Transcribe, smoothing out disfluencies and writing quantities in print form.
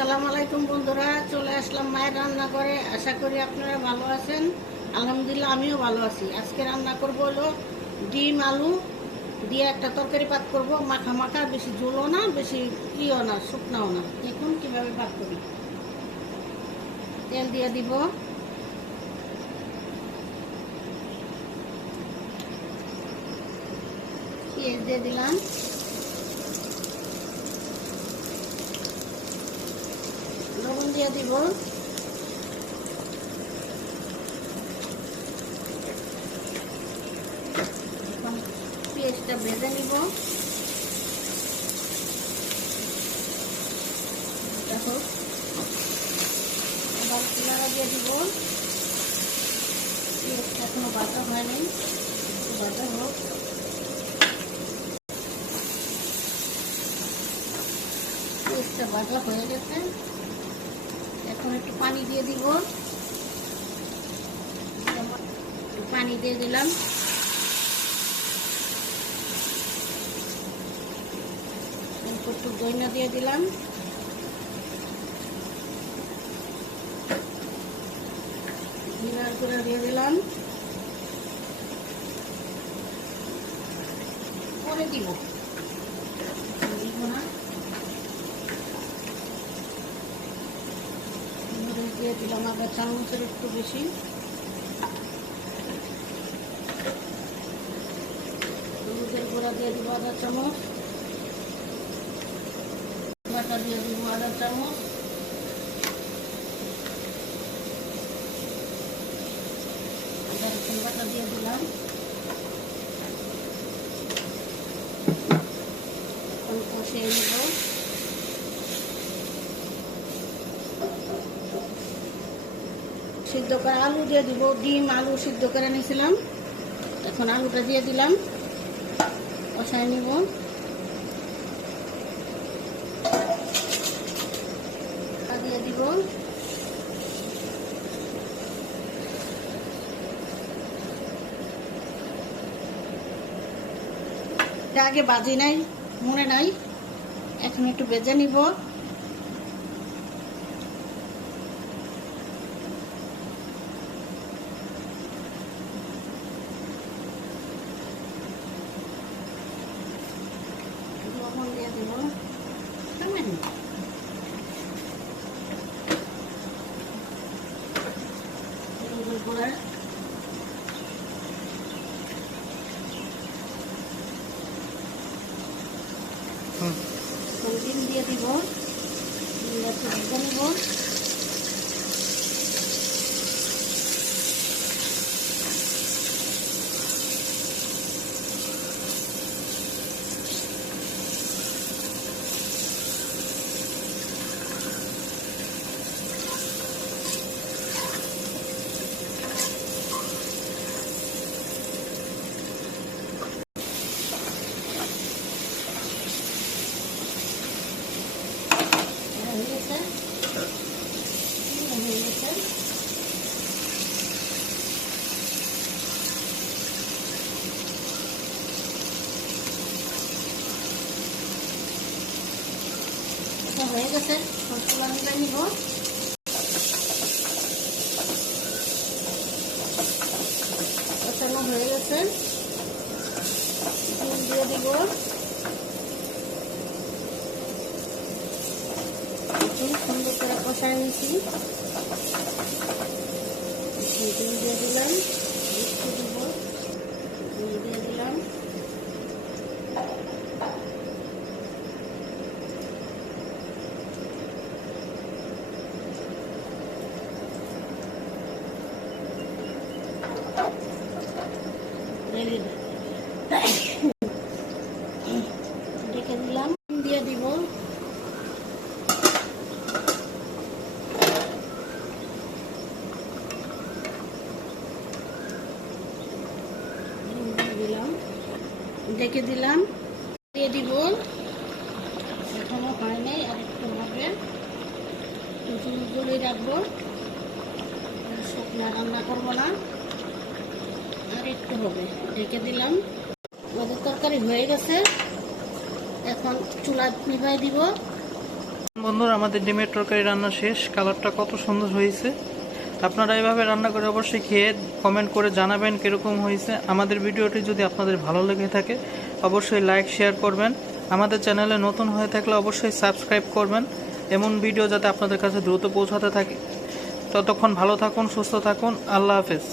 আসসালামু আলাইকুম বন্ধুরা, চলে আসলাম মায়ের রান্নাঘরে। আশা করি আপনারা ভালো আছেন। আলহামদুলিল্লাহ আমিও ভালো আছি। আজকে রান্না করব হলো ডিম আলু দিয়ে একটা তরকারি পাক করব, মাখা মাখা, বেশি ঝোলও না বেশি ইও না শুকনাও না। দেখুন কিভাবে পাক করি। তেল দিয়ে দিব, পেঁয়াজ দিয়ে দিলাম, লবণ দিয়ে দিব, পেঁয়াজটা ভেজে নিব। দেখো আবার কিনারা দিয়ে দিব। পেঁয়াজটা এখনো বাটা হয়নি, বাটা হোক। পেঁয়াজটা বাটা হয়ে গেছে, এখন একটু পানি দিয়ে দিব। পানি দিয়ে দিলাম, একটু দইনা দিয়ে দিলাম, জিরার গুঁড়া দিয়ে দিলাম, পরে দিব না। দিয়ে দিলাম আবার চামচের একটু বেশি, হলুদের গুঁড়া দিয়ে দিব আধা চামচ, বাটা দিয়ে দিব আধা চামচ, রসুন বাটা দিয়ে দিলাম। এখন কষিয়ে নেব। সিদ্ধ করে আলু দিয়ে দিব, ডিম আলু সিদ্ধ করে নিয়েছিলাম, এখন আলুটা দিয়ে দিলাম, কষায় নিব। দিয়ে দিব, আগে বাজি নাই, মনে নাই, এখন একটু ভেজে নিব। লবণ দিয়ে দিব, গুঁড়া, ডিম দিয়ে দিব, ভেজে নিব। হয়ে গেছে, মশলা মিলে নিব। কষানো হয়ে গেছে, ডিম দিয়ে দিব, সুন্দর করে কষায় নিচ্ছি। ডিম দিয়ে দিলাম, একটু দিব, ডিম দিয়ে দিলাম, ঢেকে দিলাম, দিয়ে দিব, ঢেকে দিলাম, দিয়ে দিব। এখনো হয় নাই, আর একটু হবে, জলে রাখবো, শুকনা রান্না করবো না, আর একটু হবে। ঢেকে দিলাম, আমাদের তরকারি হয়ে গেছে। এখন চুলা নিভাই দিব। বন্ধুরা, আমাদের ডিমের তরকারি রান্না শেষ। কালারটা কত সুন্দর হয়েছে। আপনারা এইভাবে রান্না করে অবশ্যই খেয়ে কমেন্ট করে জানাবেন কীরকম হয়েছে। আমাদের ভিডিওটি যদি আপনাদের ভালো লেগে থাকে অবশ্যই লাইক শেয়ার করবেন। আমাদের চ্যানেলে নতুন হয়ে থাকলে অবশ্যই সাবস্ক্রাইব করবেন, এমন ভিডিও যাতে আপনাদের কাছে দ্রুত পৌঁছাতে থাকে। ততক্ষণ ভালো থাকুন, সুস্থ থাকুন। আল্লাহ হাফেজ।